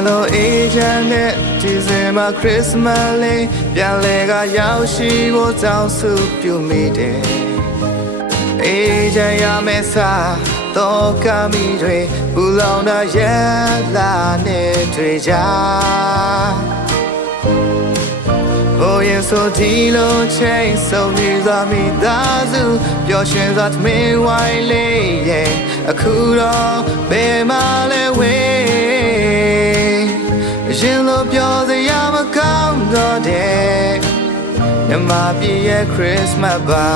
Yellow agent ဒီစင်မှာ Christmas လေးပြန်လဲကရောက်ရှိဖို့တောင်းစုပြုမိတယ် Agent ရမယ်စားတော့ကမိတွေဘူလောင်တာရဲ့လာနဲ့တွေ့ကြOh yes so ဒီလိုချိန်ဆုံးနေသွားမိသားစုပျော်ရွှင်စွာထမင်းဝိုင်းလေးရဲ့အခုတော့ဘယ်မှာလဲဝေးရင်လိုပြောစရာမကောင်းတော့တဲ့မြမပြည့်ရဲ့ Christmas ပါ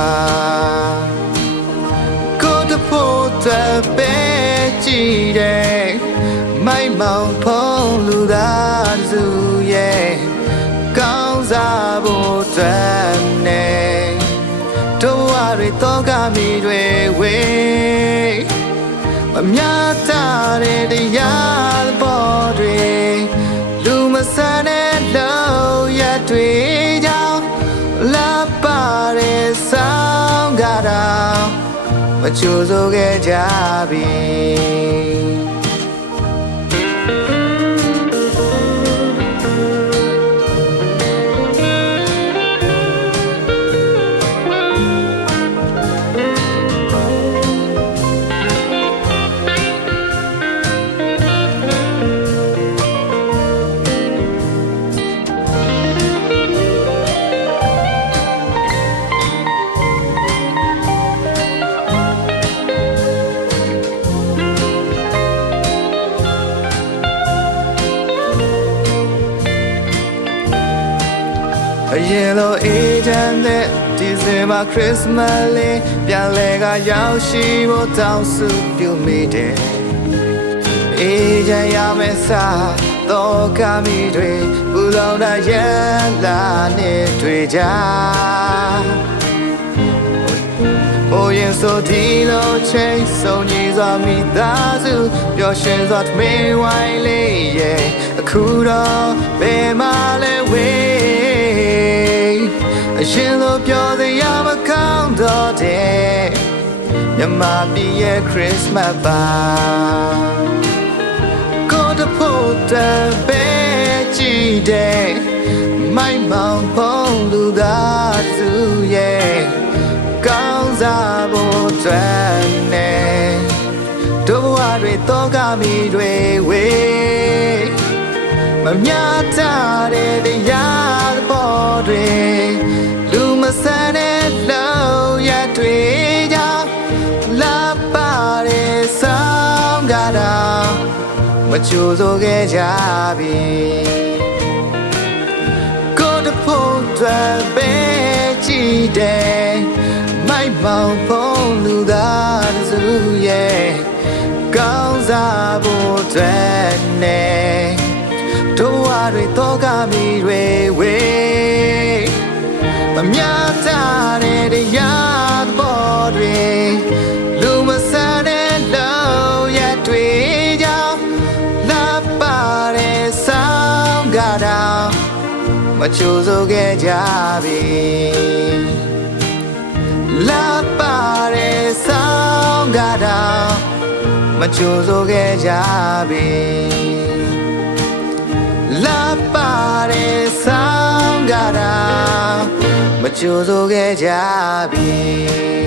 ကိုတဖို့တဲ့ပဲကြည့်တဲ့မိုက်မောင်ဖုံးလူသားစုရဲ့ကောင်းစားဖို့အတွက်နဲ့တို့ဝရီတော့ကမိတွေဝေးမမြတ်တာတဲ့တရားပေါ်တွေလူမဆန်တဲ့လောက်ရတွေ့ကြောင်းလာပါတဲ့ဆောင်ကြတာမချိုးစိုးခဲ့ကြပြီYellow agent ဒီစင်မှာ Christmas လေးပြန်လဲကရောက်ရှိဖို့တောင်းစုပြုမိတယ် Agent ရမယ်စားတော့ကမိတွေဘူလောင်တာရဲ့လာနဲ့တွေ့ကြOh yes so ဒီလိုချိန်ဆုံးနေစွာမိသားစုပျော်ရွှင်စွာထမင်းဝိုင်းလေးရဲ့အခုတော့ဘယ်မှာလဲဝေးအရှင်လိုပြောစရာမကောင်းတော့တဲ့မြမပြည့်ရဲ့ Christmas ပါကိုတဖို့တဲ့ပဲကြည့်တဲ့မိုက်မောင်ဖုံးလူသားစုရဲ့ကောင်းစားဖို့အတွက်နဲ့တို့ဘဝတွေတော့ကမိတွေဝေးမမြတ်တာတဲ့တရားပေါ်တွေလူမဆန်တဲ့လောက်ရတွေ့ကြလာပါတဲ့ဆောင်ကြတာမချိုးစိုးခဲ့ကြပြီကိုတဖို့အတွက်ပဲကြည့်တဲ့မိုက်မောင်ဖုံးလူသားစုရဲ့ကောင်းစားဖို့အတွက်နဲ့တို့ဝရီတော့ကမိတွေဝေးမမြတ်တာတဲ့တရားပေါ်တွေလူမဆန်တဲ့လောက်ရတွေ့ကြောင်းလာပါတဲ့ဆောင်ကြတာမချိုးစိုးခဲ့ကြပြီလာပါတဲ့ဆောင်ကြတာမချိုးစိုးခဲ့ကြပြီလာပါတဲ့ဆောင်ကြတာမချိုးစိုးခဲ့ကြပြီ